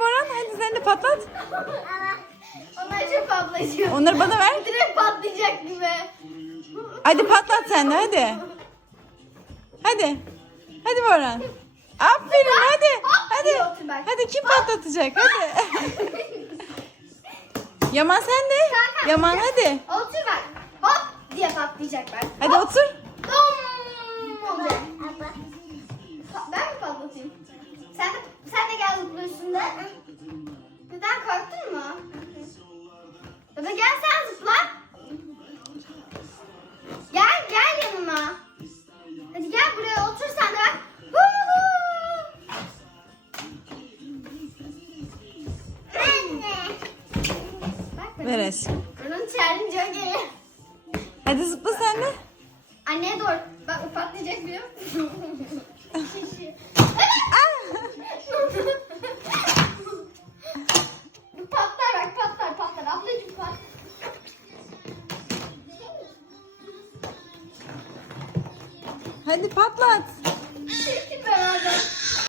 Boran. Hadi sen de patlat. Onlar çok ablacığım. Onları bana ver. Direkt patlayacak gibi. Hadi patlat sen de hadi. Hadi. Hadi Boran. Aferin hadi. Hadi. Hadi kim patlatacak? Hadi. Yaman sen de. Yaman hadi. Otur bak. Hop diye patlayacak ben. Hadi otur. Neden korktun mu? Baba gel sen zıpla. Gel gel yanıma. Hadi gel buraya otur sen de bak. Aşkım. Bunun challenge geliyor. Hadi zıpla sen de. Anneye doğru. Bak o patlayacak biliyor musun? Hadi patlat. Beraber.